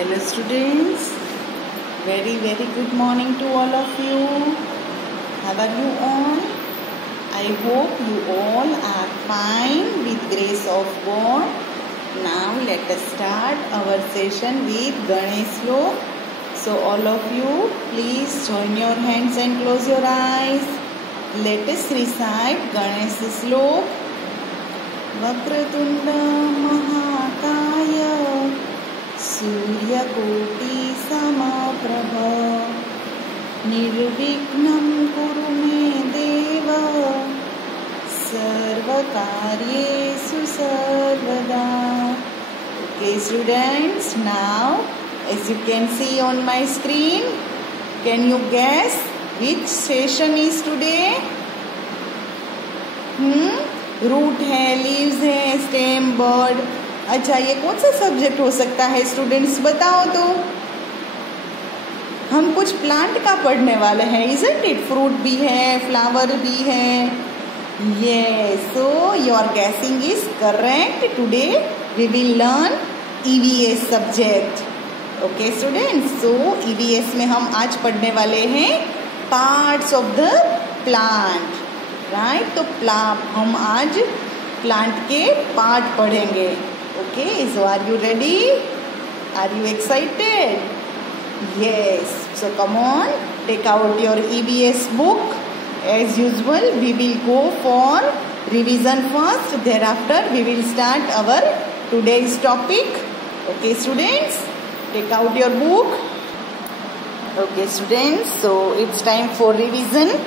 Hello students, very good morning to all of you. How are you all? I hope you all are fine with grace of God. Now let us start our session with Ganesh Slok. So all of you, please join your hands and close your eyes. Let us recite Ganesh Slok. Vakratunda Mahakaya सूर्यकोटि समप्रभ निर्विघ्नं कुरु मे देव सर्वकार्येषु सर्वदा. Okay students, now as you can see on my screen, can you guess which session is today? Root है, leaves है, stem, bird. अच्छा, ये कौन सा सब्जेक्ट हो सकता है स्टूडेंट्स, बताओ तो. हम कुछ प्लांट का पढ़ने वाले हैं, इजंट इट? फ्रूट भी है, फ्लावर भी है. Yes, so your guessing is correct. Today we will learn EVS subject. Okay students, so EVS में हम आज पढ़ने वाले हैं parts of the plant, right. तो हम आज प्लांट के पार्ट पढ़ेंगे. Okay, so are you ready? Are you excited? Yes. So come on, take out your EVS book. As usual, we will go for revision first. Thereafter, we will start our today's topic. Okay, students, take out your book. Okay, students. So it's time for revision.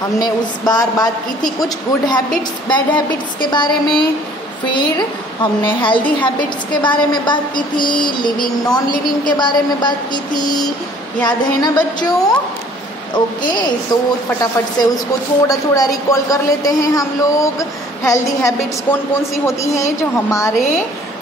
हमने उस बार बात की थी कुछ good habits, bad habits के बारे में. फिर हमने हेल्दी हैबिट्स के बारे में बात की थी, लिविंग नॉन लिविंग के बारे में बात की थी. याद है ना बच्चों? ओके, तो फटाफट से उसको थोड़ा रिकॉल कर लेते हैं हम लोग. हेल्दी हैबिट्स कौन कौन सी होती हैं जो हमारे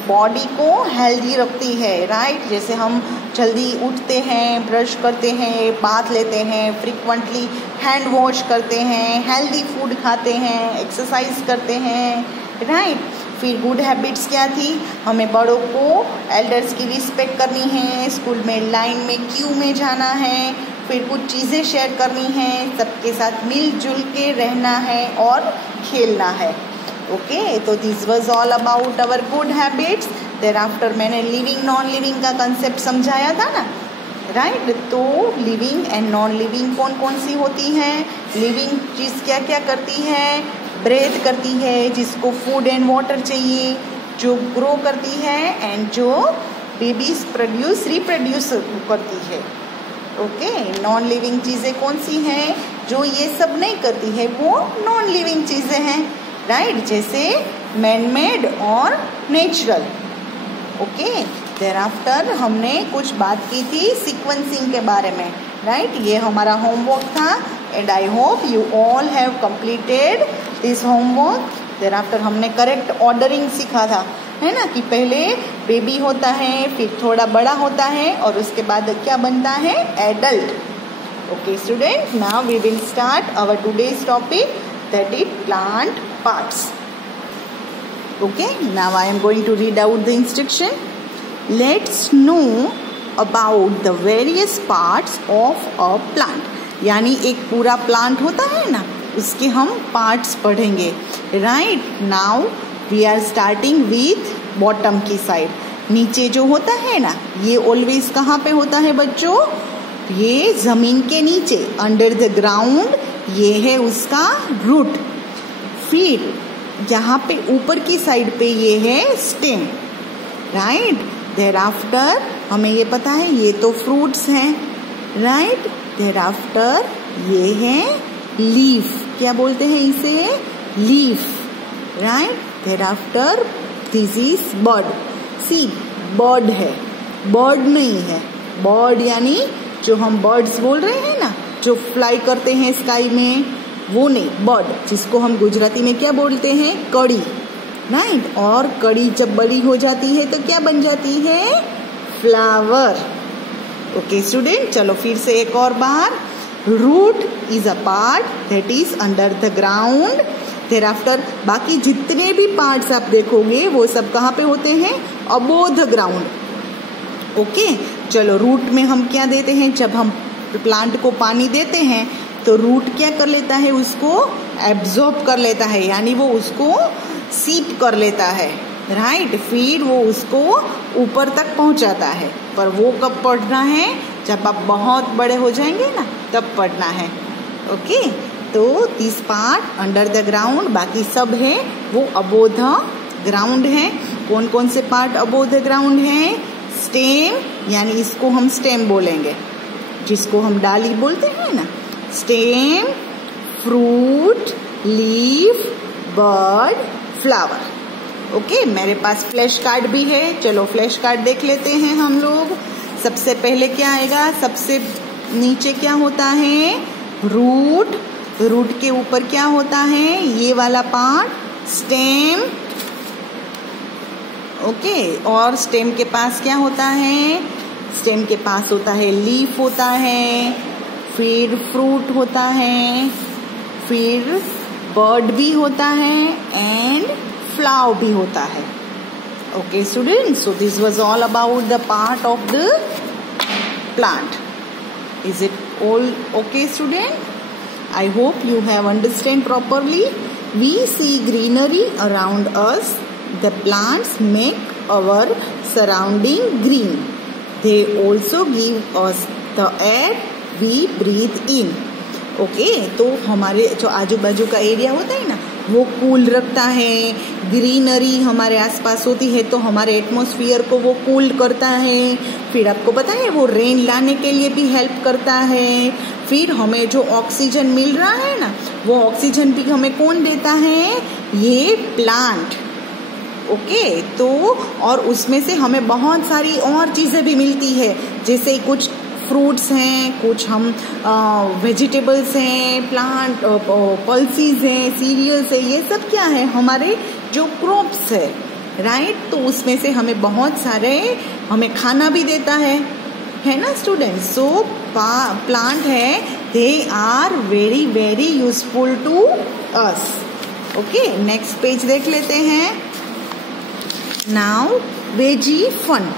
बॉडी को हेल्दी रखती है, राइट. जैसे हम जल्दी उठते हैं, ब्रश करते हैं, बाथ लेते हैं, फ्रीक्वेंटली हैंड वॉश करते हैं, हेल्दी फूड खाते हैं, एक्सरसाइज करते हैं, राइट. फिर गुड हैबिट्स क्या थी? हमें बड़ों को, एल्डर्स की रिस्पेक्ट करनी है, स्कूल में लाइन में क्यू में जाना है, फिर कुछ चीज़ें शेयर करनी है, सबके साथ मिलजुल के रहना है और खेलना है. ओके, तो this was all about our good habits. There after मैंने लिविंग नॉन लिविंग का कंसेप्ट समझाया था ना, राइट. तो लिविंग एंड नॉन लिविंग कौन कौन सी होती हैं? लिविंग चीज़ क्या क्या करती है? ब्रेथ करती है, जिसको फूड एंड वाटर चाहिए, जो ग्रो करती है, एंड जो बेबीज रिप्रोड्यूस करती है. ओके, नॉन लिविंग चीज़ें कौन सी हैं? जो ये सब नहीं करती है वो नॉन लिविंग चीज़ें हैं, राइट. जैसे मैन मेड और नेचुरल. ओके, देयर आफ्टर हमने कुछ बात की थी सीक्वेंसिंग के बारे में, राइट. ये हमारा होमवर्क था and I hope you all have completed this homework. There after हमने करेक्ट ऑर्डरिंग सीखा था, है ना, कि पहले बेबी होता है, फिर थोड़ा बड़ा होता है और उसके बाद क्या बनता है? Adult. Okay student, now we will start our today's topic, that is plant parts. Okay, now I am going to read out the instruction. Let's know about the various parts of a plant. यानी एक पूरा plant होता है ना, उसके हम parts पढ़ेंगे, right. Now we are starting with bottom की साइड. नीचे जो होता है ना, ये ऑलवेज कहाँ पे होता है बच्चों? ये जमीन के नीचे, अंडर द ग्राउंड. ये है उसका रूट. फिर यहाँ पे ऊपर की साइड पे ये है स्टेम, राइट. देयर आफ्टर हमें ये पता है ये तो फ्रूट्स हैं, राइट. देयर आफ्टर ये है लीफ. क्या बोलते हैं इसे? Leaf, right. There after this is bird. See, bird है, बर्ड नहीं है. बर्ड यानी जो हम बर्ड्स बोल रहे हैं ना, जो फ्लाई करते हैं स्काई में, वो नहीं. बर्ड, जिसको हम गुजराती में क्या बोलते हैं? कड़ी, राइट. और कड़ी जब बड़ी हो जाती है तो क्या बन जाती है? फ्लावर. ओके स्टूडेंट, चलो फिर से एक और बार. Root is a part that is under the ground. Thereafter बाकी जितने भी पार्ट्स आप देखोगे वो सब कहाँ पे होते हैं? Above the ground. ओके, चलो रूट में हम क्या देते हैं, जब हम प्लांट को पानी देते हैं तो रूट क्या कर लेता है, उसको एब्जॉर्ब कर लेता है, यानी वो उसको सीप कर लेता है, राइट। फिर वो उसको ऊपर तक पहुंचाता है, पर वो कब पढ़ना है, जब आप बहुत बड़े हो जाएंगे ना तब पढ़ना है। ओके, तो this part under the ground, बाकी सब है वो अबोव द ग्राउंड है। कौन कौन से पार्ट अबोव द ग्राउंड है, स्टेम, यानी इसको हम स्टेम बोलेंगे, जिसको हम डाली बोलते हैं ना, stem, fruit, leaf, bird, flower. Okay, मेरे पास फ्लैश कार्ड भी है, चलो फ्लैश कार्ड देख लेते हैं हम लोग। सबसे पहले क्या आएगा, सबसे नीचे क्या होता है, रूट, रूट के ऊपर क्या होता है, ये वाला पार्ट स्टेम। ओके, और स्टेम के पास क्या होता है, स्टेम के पास होता है लीफ होता है, फिर फ्रूट होता है, फिर बर्ड भी होता है एंड फ्लावर भी होता है। Okay students, so this was all about the part of the plant. Is it all okay student? I hope you have understand properly. We see greenery around us. The plants make our surrounding green. They also give us the air we breathe in. Okay, तो हमारे जो आजू बाजू का area होता है ना वो कूल रखता है, ग्रीनरी हमारे आसपास होती है तो हमारे एटमॉस्फेयर को वो कूल करता है। फिर आपको पता है वो रेन लाने के लिए भी हेल्प करता है। फिर हमें जो ऑक्सीजन मिल रहा है ना वो ऑक्सीजन भी हमें कौन देता है, ये प्लांट। ओके, तो और उसमें से हमें बहुत सारी और चीजें भी मिलती है, जैसे कुछ फ्रूट्स हैं, कुछ हम वेजिटेबल्स हैं, प्लांट पल्सीज हैं, सीरियल्स है, ये सब क्या है, हमारे जो क्रॉप्स है, राइट। तो उसमें से हमें बहुत सारे हमें खाना भी देता है ना स्टूडेंट्स। सो प्लांट है, they are very very useful to us. Okay, next page देख लेते हैं। Now veggie fun,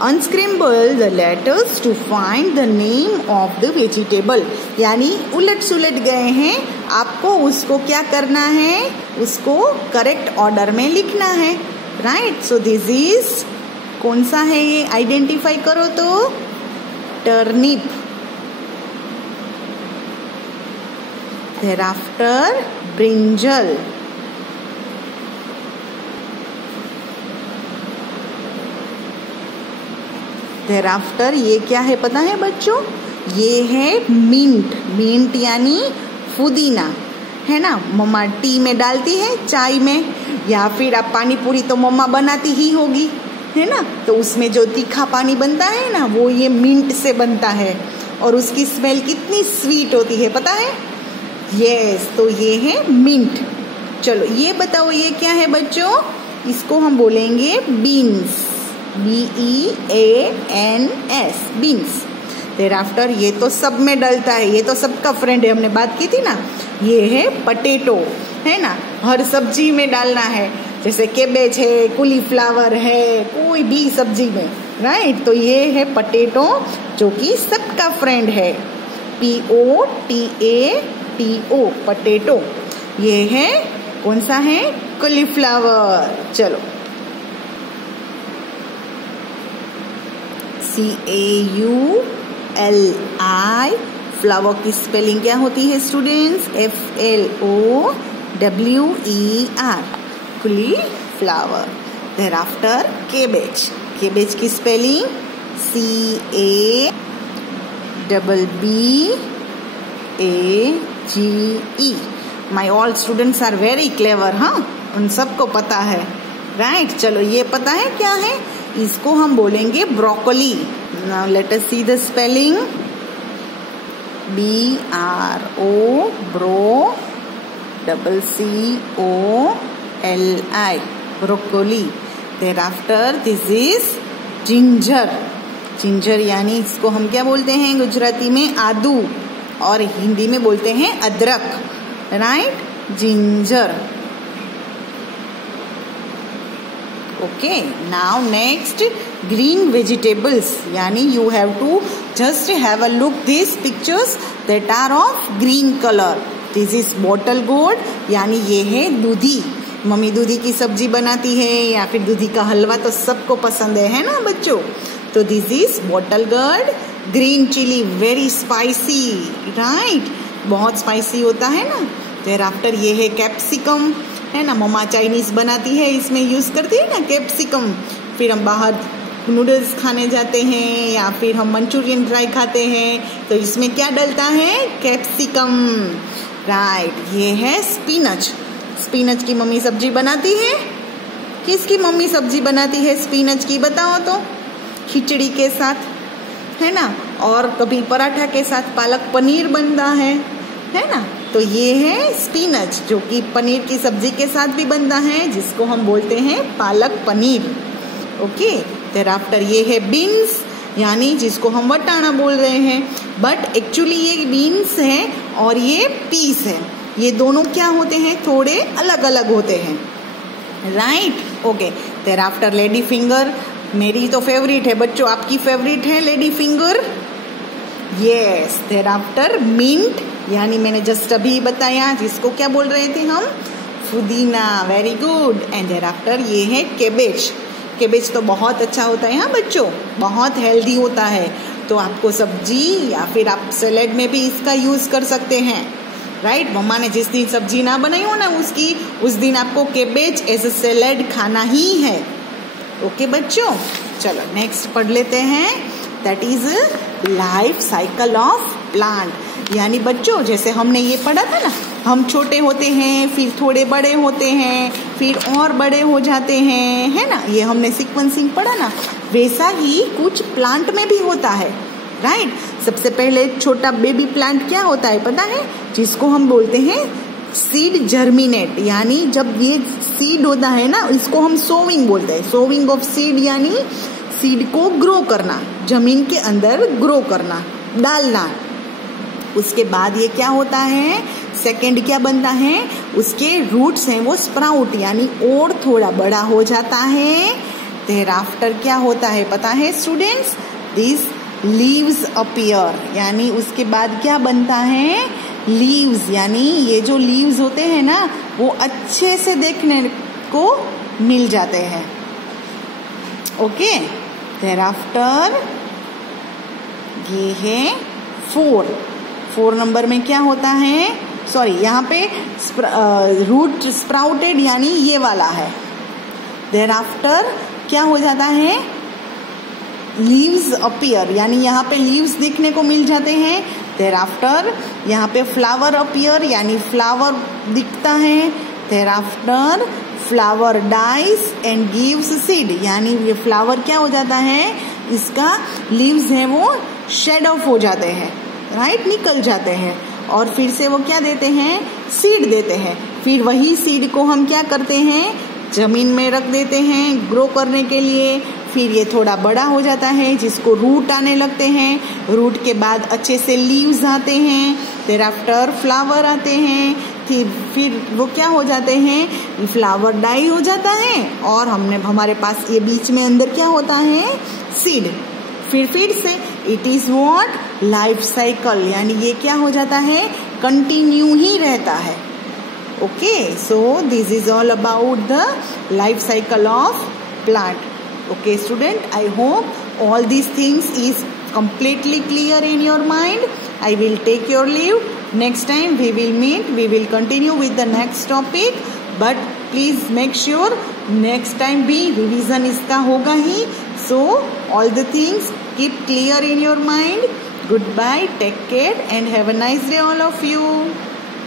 unscramble the letters to find the name of the vegetable, यानी उलट सुलट गए हैं, आपको उसको क्या करना है, उसको करेक्ट ऑर्डर में लिखना है, राइट। सो दिस इज कौन सा है, ये आइडेंटिफाई करो तो, टर्निप। thereafter ब्रिंजल, thereafter ये क्या है पता है बच्चों, ये है मिंट। मिंट यानी पुदीना, है ना। मम्मा टी में डालती है, चाय में, या फिर आप पानी पूरी तो मम्मा बनाती ही होगी, है ना। तो उसमें जो तीखा पानी बनता है ना वो ये मिंट से बनता है, और उसकी स्मेल कितनी स्वीट होती है पता है। यस, तो ये है मिंट। चलो ये बताओ ये क्या है बच्चों, इसको हम बोलेंगे बीन्स, BEANS, बीन्स। thereafter ये तो सब में डलता है, ये तो सबका फ्रेंड है, हमने बात की थी ना। ये है पटेटो, है ना, हर सब्जी में डालना है, जैसे केबेज है, कॉलीफ्लावर है, कोई भी सब्जी में, राइट। तो ये है पटेटो जो कि सबका फ्रेंड है, POTATO, पटेटो। ये है कौन सा है, कॉलीफ्लावर। चलो CAULI, फ्लावर की स्पेलिंग क्या होती है students, FLOWER, cauliflower. thereafter cabbage, cabbage की spelling CABBAGE। My all students are very clever, हाँ, उन सबको पता है, राइट। चलो ये पता है क्या है, इसको हम बोलेंगे broccoli. Now let us see the spelling, BRO, bro, CCOLI, broccoli. thereafter this is ginger. Ginger यानी इसको हम क्या बोलते हैं गुजराती में, आदू, और हिंदी में बोलते हैं अदरक, right, ginger. Okay, now next green vegetables. यानी you have to just have a look these pictures that are of green color. This is bottle gourd, यानी ये है दूधी. मम्मी दूधी की सब्जी बनाती है या फिर दूधी का हलवा तो सबको पसंद है ना बच्चों. तो this is bottle gourd. Green chilli very spicy, right, बहुत स्पाइसी होता है ना. देयर आफ्टर ये है कैप्सिकम, है ना. मम्मा चाइनीज बनाती है, इसमें यूज करती है ना कैप्सिकम. फिर हम बाहर नूडल्स खाने जाते हैं या फिर हम मंचूरियन ड्राई खाते हैं तो इसमें क्या डलता है, कैप्सिकम, राइट. ये है स्पिनच. स्पिनच की मम्मी सब्जी बनाती है. किसकी मम्मी सब्जी बनाती है स्पिनच की, बताओ तो. खिचड़ी के साथ, है ना, और कभी पराठा के साथ पालक पनीर बनता है ना. तो ये है स्पिनच जो कि पनीर की सब्जी के साथ भी बनता है, जिसको हम बोलते हैं palak paneer. Okay. There after ये है बीन्स, यानी जिसको हम वटाना बोल रहे हैं, बट एक्चुअली ये बीन्स है और ये पीस है. ये दोनों क्या होते हैं, थोड़े अलग अलग होते हैं, right. Okay. There after lady finger. मेरी तो फेवरेट है बच्चों, आपकी फेवरेट है lady finger. Yes. There after mint, यानी मैंने जस्ट अभी बताया जिसको क्या बोल रहे थे हम, पुदीना. Very good. And there after ये है केबेज. केबेज तो बहुत अच्छा होता है हाँ बच्चों, बहुत हेल्दी होता है. तो आपको सब्जी या फिर आप सैलेड में भी इसका यूज कर सकते हैं, राइट. मम्मा ने जिस दिन सब्जी ना बनाई हो ना उस दिन आपको केबेज एज अ सैलेड खाना ही है. ओके बच्चों, चलो नेक्स्ट पढ़ लेते हैं. That is life cycle of plant. यानी बच्चों जैसे हमने ये पढ़ा था ना, हम छोटे होते हैं, फिर थोड़े बड़े होते हैं, फिर और बड़े हो जाते हैं, है ना. ये हमने सीक्वेंसिंग पढ़ा ना, वैसा ही कुछ प्लांट में भी होता है, राइट. सबसे पहले छोटा बेबी प्लांट क्या होता है पता है, जिसको हम बोलते हैं सीड जर्मिनेट. यानी जब ये सीड होता है ना, इसको हम सोविंग बोलते हैं. सोविंग ऑफ सीड यानी सीड को ग्रो करना, जमीन के अंदर ग्रो करना, डालना. उसके बाद ये क्या होता है, सेकंड क्या बनता है, उसके रूट्स हैं वो स्प्राउट, यानी और थोड़ा बड़ा हो जाता है. देयर आफ्टर क्या होता है पता है स्टूडेंट्स, दिस लीव्स अपीयर. यानी उसके बाद क्या बनता है, लीव्स. यानी ये जो लीव्स होते हैं ना वो अच्छे से देखने को मिल जाते हैं. ओके. देयर आफ्टर ये है 4 नंबर में क्या होता है, सॉरी यहाँ पे रूट स्प्राउटेड यानी ये वाला है. देयर आफ्टर क्या हो जाता है, लीव्स अपीयर, यानी यहाँ पे लीव्स देखने को मिल जाते हैं. देयर आफ्टर यहाँ पे फ्लावर अपीयर, यानी फ्लावर दिखता है. There after flower dies and gives seed, यानी ये फ्लावर क्या हो जाता है, इसका लीव्स है वो शेड ऑफ हो जाते हैं, राइट, निकल जाते हैं. और फिर से वो क्या देते हैं, सीड देते हैं. फिर वही सीड को हम क्या करते हैं, जमीन में रख देते हैं ग्रो करने के लिए. फिर ये थोड़ा बड़ा हो जाता है, जिसको रूट आने लगते हैं. रूट के बाद अच्छे से लीव्स आते हैं. देयर आफ्टर फ्लावर आते हैं. फिर वो क्या हो जाते हैं, फ्लावर डाई हो जाता है और हमारे पास ये बीच में अंदर क्या होता है, सीड. फिर से it is what, life cycle, यानी ये क्या हो जाता है, कंटिन्यू ही रहता है. Okay. So this is all about the life cycle of plant. Okay student, I hope all these things is completely clear in your mind. I will take your leave. Next time we will meet, we will continue with the next topic, but please make sure next time भी revision इसका होगा ही. So all the things keep clear in your mind. Goodbye, take care and have a nice day all of you.